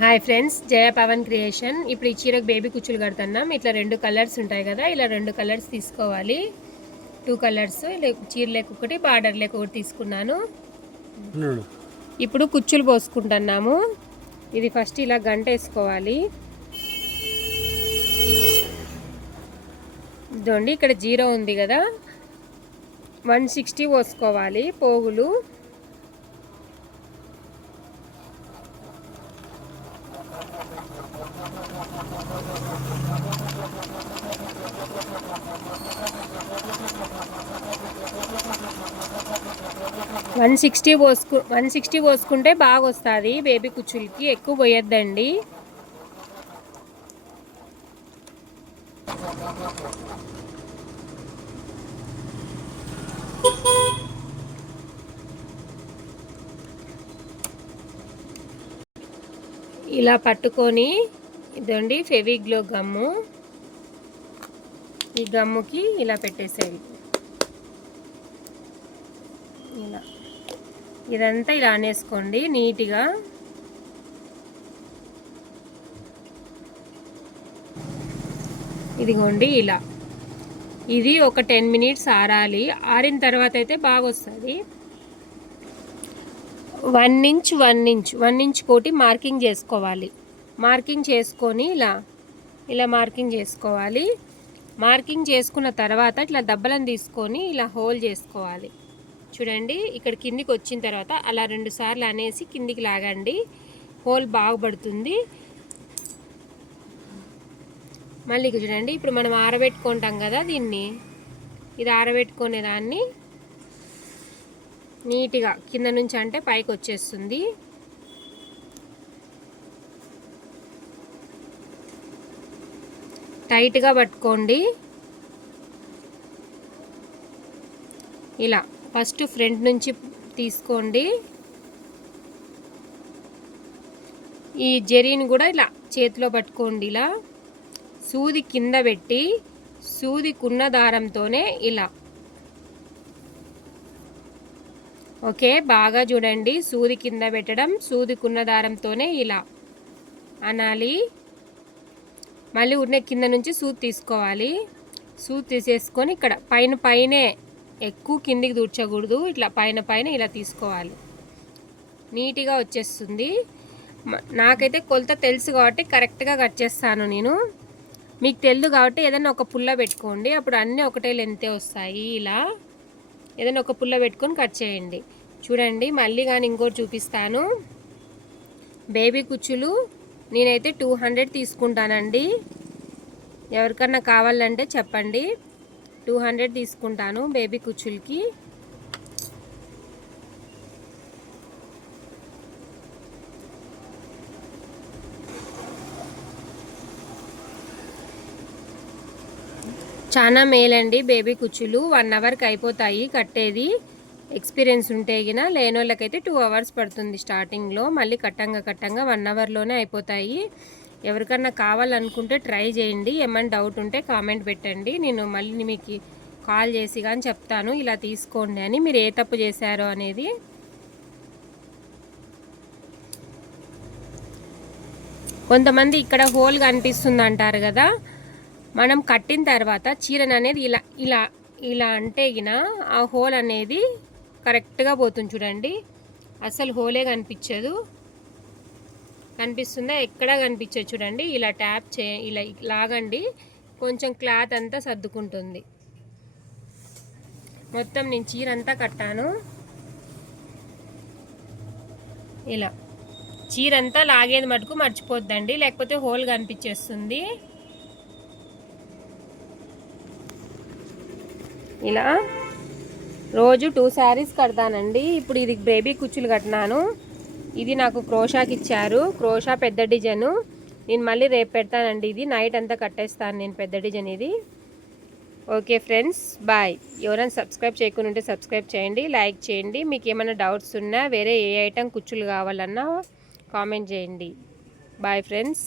Hi friends, జయ Pawan creation. ఇప్పుడు ఈ చీరకు బేబీ కుచ్చులు కడుతున్నాం. ఇట్లా 2 కలర్స్ ఉంటాయి కదా, ఇలా 2 కలర్స్ తీసుకోవాలి. 2 కలర్స్ చీర లేక ఒకటి, బార్డర్ లేక ఒకటి తీసుకున్నాను. ఇప్పుడు కుచ్చులు పోసుకుంటున్నాము. ఇది ఫస్ట్ ఇలా గంట వేసుకోవాలి. ఇదండి, ఇక్కడ 0 ఉంది కదా, 160 పోసుకోవాలి పోగులు. వన్ సిక్స్టీ పోసుకుంటే బాగా వస్తుంది బేబీ కుచ్చులకి. ఎక్కువ పోయొద్దండి. ఇలా పట్టుకొని, ఇదండి ఫెవిగ్లో గమ్ము, ఈ గమ్ముకి ఇలా పెట్టేసేది. ఇలా ఇదంతా ఇలా అనేసుకోండి నీట్గా. ఇదిగోండి ఇలా. ఇది ఒక 10 మినిట్స్ ఆరాలి. ఆరిన తర్వాత అయితే బాగా వస్తుంది. 1 ఇంచ్ కోటి మార్కింగ్ చేసుకోవాలి. మార్కింగ్ చేసుకొని ఇలా మార్కింగ్ చేసుకోవాలి. మార్కింగ్ చేసుకున్న తర్వాత ఇట్లా దబ్బలను తీసుకొని ఇలా హోల్ చేసుకోవాలి. చూడండి, ఇక్కడ కిందికి వచ్చిన తర్వాత అలా 2 సార్లు అనేసి కిందికి లాగండి. హోల్ బాగుపడుతుంది. మళ్ళీ చూడండి, ఇప్పుడు మనం ఆరబెట్టుకుంటాం కదా దీన్ని, ఇది ఆరబెట్టుకునే దాన్ని నీట్గా కింద నుంచి అంటే పైకి వచ్చేస్తుంది. టైట్గా పట్టుకోండి. ఇలా ఫస్ట్ ఫ్రంట్ నుంచి తీసుకోండి. ఈ జరీని కూడా ఇలా చేతిలో పట్టుకోండి. ఇలా సూది కింద పెట్టి సూదికున్న దారంతోనే ఇలా, ఓకే, బాగా చూడండి. సూది కింద పెట్టడం, సూదికున్న దారంతోనే ఇలా అనాలి. మళ్ళీ ఉన్న కింద నుంచి సూది తీసుకోవాలి. సూది తీసేసుకొని ఇక్కడ పైనే ఎక్కువ కిందికి దూర్చకూడదు. ఇట్లా పైన ఇలా తీసుకోవాలి. నీట్గా వచ్చేస్తుంది. నాకైతే కొలత తెలుసు కాబట్టి కరెక్ట్గా కట్ చేస్తాను నేను. మీకు తెలియదు కాబట్టి ఏదైనా ఒక పుల్ల పెట్టుకోండి. అప్పుడు అన్నీ ఒకటే లెంతే వస్తాయి. ఇలా ఏదైనా ఒక పుల్ల పెట్టుకొని కట్ చేయండి. చూడండి, మళ్ళీ కానీ ఇంకోటి చూపిస్తాను. బేబీ కుచ్చులు నేనైతే 200 తీసుకుంటానండి. ఎవరికన్నా కావాలంటే చెప్పండి. 200 తీసుకుంటాను బేబీ కుచ్చులకి. చాలా మేలండి బేబీ కుచ్చులు. 1 అవర్కి అయిపోతాయి కట్టేది. ఎక్స్పీరియన్స్ ఉంటే గిన, లేని వాళ్ళకైతే 2 అవర్స్ పడుతుంది స్టార్టింగ్లో. మళ్ళీ కట్టంగా 1 అవర్లోనే అయిపోతాయి. ఎవరికన్నా కావాలనుకుంటే ట్రై చేయండి. ఏమైనా డౌట్ ఉంటే కామెంట్ పెట్టండి. నేను మళ్ళీ మీకు కాల్ చేసి కానీ చెప్తాను ఇలా తీసుకోండి అని, మీరు ఏ తప్పు చేశారో అనేది. కొంతమంది ఇక్కడ హోల్ కనిపిస్తుంది అంటారు కదా, మనం కట్టిన తర్వాత చీరను అనేది ఇలా అంటే గిన ఆ హోల్ అనేది కరెక్ట్గా పోతుంది. చూడండి, అసలు హోలే కనిపించదు. కనిపిస్తుందా? ఎక్కడా కనిపించదు. చూడండి, ఇలా ట్యాప్ ఇలా లాగండి, కొంచెం క్లాత్ అంతా సర్దుకుంటుంది. మొత్తం నేను చీర అంతా కట్టాను. ఇలా చీర అంతా లాగేది మటుకు మర్చిపోద్దండి, లేకపోతే హోల్ కనిపించేస్తుంది. ఇలా రోజు 2 శారీస్ కడతానండి. ఇప్పుడు ఇది బేబీ కుచ్చులు కట్టినాను. ఇది నాకు క్రోషాకి ఇచ్చారు. క్రోషా పెద్ద డిజైను. నేను మళ్ళీ రేపు పెడతానండి. ఇది నైట్ అంతా కట్టేస్తాను నేను, పెద్ద డిజైన్ ఇది. Okay friends, bye. ఎవరైనా సబ్స్క్రైబ్ చేయకుండా ఉంటే సబ్స్క్రైబ్ చేయండి, లైక్ చేయండి. మీకు ఏమైనా డౌట్స్ ఉన్నా, వేరే ఏ ఐటమ్ కుచ్చులు కావాలన్నా కామెంట్ చేయండి. Bye friends.